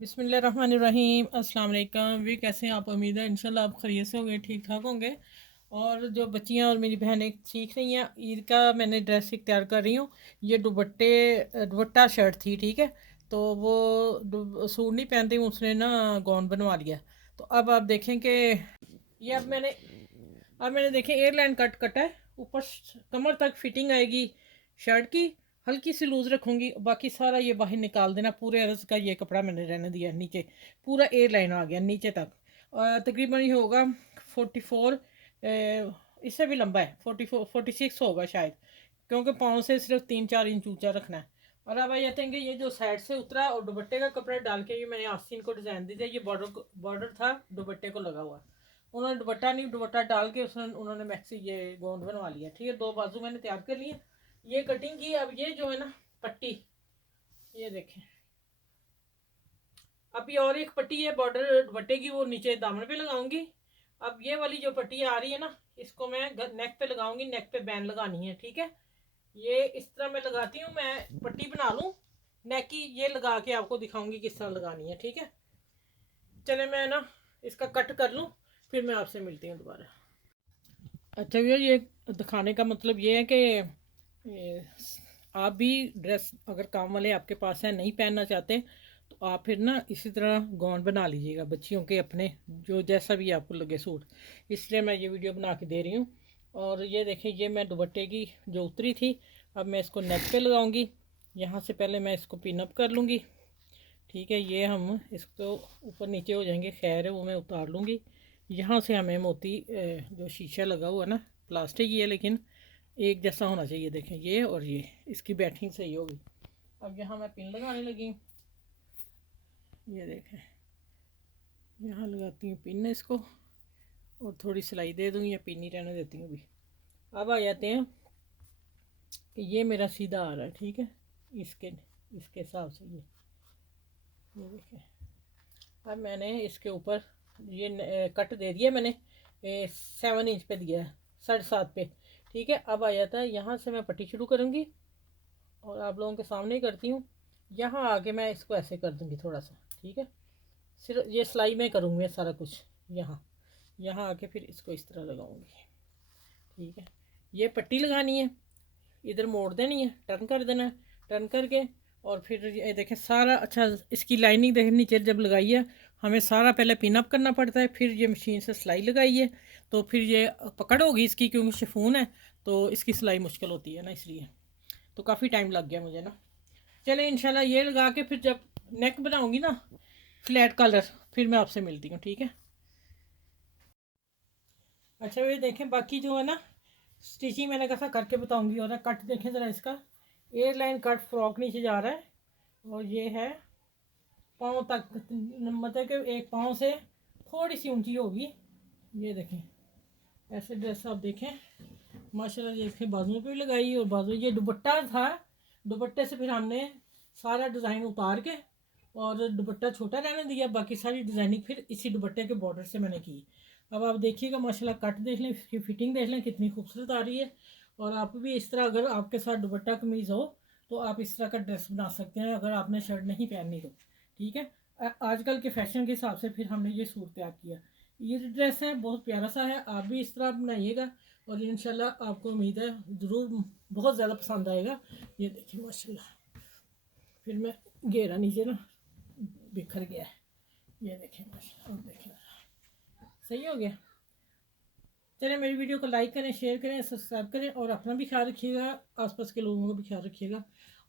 बिस्मिल्लाहिर्रहमानिर्रहीम। अस्सलाम वालेकुम। वे कैसे हैं आप? उम्मीद है इंशाल्लाह आप खैरियत से होंगे, ठीक ठाक होंगे। और जो बच्चियां और मेरी बहनें सीख रही हैं, ईद का मैंने ड्रेस एक तैयार कर रही हूँ। ये दुपट्टा शर्ट थी, ठीक है। तो वो सूट नहीं पहनती, उसने ना गाउन बनवा लिया। तो अब आप देखें कि ये अब मैंने देखें एयरलाइन कट कटा है। ऊपर कमर तक फिटिंग आएगी शर्ट की। हल्की सी लूज़ रखूँगी, बाकी सारा ये बाहर निकाल देना। पूरे अर्ज का ये कपड़ा मैंने रहने दिया नीचे। पूरा एयर लाइन आ गया नीचे तक। तकरीबन ये होगा 44, इससे भी लंबा है, 46 होगा शायद, क्योंकि पाँव से सिर्फ 3-4 इंच ऊंचा रखना है। और अब आ जाते हैं कि ये जो साइड से उतरा और दुपट्टे का कपड़ा डाल के ये मैंने आस्तीन को डिज़ाइन दी थी। ये बॉर्डर था दुपट्टे को लगा हुआ। उन्होंने दुपट्टा डाल के उन्होंने मैक्सी ये गोंद बनवा लिया, ठीक है। दो बाजू मैंने तैयार कर लिए, ये कटिंग की। अब ये जो है ना पट्टी, ये देखें। अब ये और एक पट्टी है बॉर्डर दुपट्टे की, वो नीचे दामन पे लगाऊंगी। अब ये वाली जो पट्टी आ रही है ना, इसको मैं नेक पे लगाऊंगी। नेक पे बैंड लगानी है, ठीक है। ये इस तरह मैं लगाती हूँ, मैं पट्टी बना लूँ नेक की, ये लगा के आपको दिखाऊंगी किस तरह लगानी है, ठीक है। चले मैं ना इसका कट कर लूँ, फिर मैं आपसे मिलती हूँ दोबारा। अच्छा भैया, ये दिखाने का मतलब ये है कि ये आप भी ड्रेस अगर काम वाले आपके पास हैं, नहीं पहनना चाहते, तो आप फिर ना इसी तरह गॉन बना लीजिएगा बच्चियों के अपने, जो जैसा भी आपको लगे सूट। इसलिए मैं ये वीडियो बना के दे रही हूँ। और ये देखिए, ये मैं दुपट्टे की जो उतरी थी, अब मैं इसको नेक पे लगाऊंगी। यहाँ से पहले मैं इसको पिन अप कर लूँगी, ठीक है। ये हम इसको ऊपर नीचे हो जाएंगे, खैर है वो मैं उतार लूँगी। यहाँ से हमें मोती जो शीशा लगा हुआ है ना, प्लास्टिक ही है लेकिन एक जैसा होना चाहिए। देखें ये और ये, इसकी बैठिंग सही होगी। अब यहाँ मैं पिन लगाने लगी हूँ, ये देखें। यहाँ लगाती हूँ पिन इसको, और थोड़ी सिलाई दे दूँगी या पिन ही रहने देती हूँ अभी। अब आ जाते हैं कि ये मेरा सीधा आ रहा है, ठीक है। इसके इसके हिसाब से ये देखें। अब मैंने इसके ऊपर ये कट दे दिया मैंने, 7 इंच पे दिया है, 7.5 पे, ठीक है। अब आ जाता है, यहाँ से मैं पट्टी शुरू करूँगी और आप लोगों के सामने ही करती हूँ। यहाँ आके मैं इसको ऐसे कर दूँगी थोड़ा सा, ठीक है। सिर्फ ये सिलाई में करूँगी सारा कुछ। यहाँ यहाँ आके फिर इसको इस तरह लगाऊँगी, ठीक है। ये पट्टी लगानी है, इधर मोड़ देनी है, टर्न कर देना है। टर्न करके और फिर ये देखें सारा, अच्छा इसकी लाइनिंग देखें, नीचे जब लगाई है हमें सारा पहले पिन अप करना पड़ता है, फिर ये मशीन से सिलाई लगाई है। तो फिर ये पकड़ होगी इसकी, क्योंकि शिफॉन है तो इसकी सिलाई मुश्किल होती है ना, इसलिए तो काफ़ी टाइम लग गया मुझे ना। चले इंशाल्लाह ये लगा के फिर जब नेक बनाऊंगी ना फ्लैट कलर, फिर मैं आपसे मिलती हूँ, ठीक है। अच्छा ये देखें, बाकी जो है ना स्टिचिंग मैंने कैसा करके बताऊंगी। और कट देखें ज़रा इसका, एयर लाइन कट फ्रॉक नीचे जा रहा है, और ये है पाँव तक, मतलब कि एक पाँव से थोड़ी सी ऊंची होगी। ये देखें, ऐसे ड्रेस आप देखें माशाल्लाह। देखें बाजुओं पे भी लगाई, और बाजू ये दुपट्टा था, दुपट्टे से फिर हमने सारा डिज़ाइन उतार के और दुपट्टा छोटा रहने दिया, बाकी सारी डिज़ाइनिंग फिर इसी दुपट्टे के बॉर्डर से मैंने की। अब आप देखिएगा माशाल्लाह, कट देख लें, इसकी फिटिंग देख लें कितनी खूबसूरत आ रही है। और आप भी इस तरह, अगर आपके साथ दुपट्टा कमीज़ हो तो आप इस तरह का ड्रेस बना सकते हैं, अगर आपने शर्ट नहीं पहननी तो, ठीक है। आजकल के फैशन के हिसाब से फिर हमने ये सूट तैयार किया। ये जो ड्रेस है बहुत प्यारा सा है, आप भी इस तरह बनाइएगा और इंशाल्लाह आपको उम्मीद है ज़रूर बहुत ज़्यादा पसंद आएगा। ये देखिए माशाल्लाह, फिर मैं घेरा नीचे ना बिखर गया है, ये देखें माशाल्लाह। अब देखें सही हो गया। चलिए मेरी वीडियो को लाइक करें, शेयर करें, सब्सक्राइब करें, और अपना भी ख्याल रखिएगा, आसपास के लोगों का भी ख्याल रखिएगा।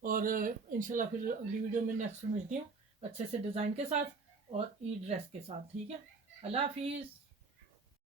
और इंशाल्लाह फिर अगली वीडियो में नेक्स्ट मिलती हूँ अच्छे से डिज़ाइन के साथ और ई ड्रेस के साथ, ठीक है। अल्लाह हाफिज़।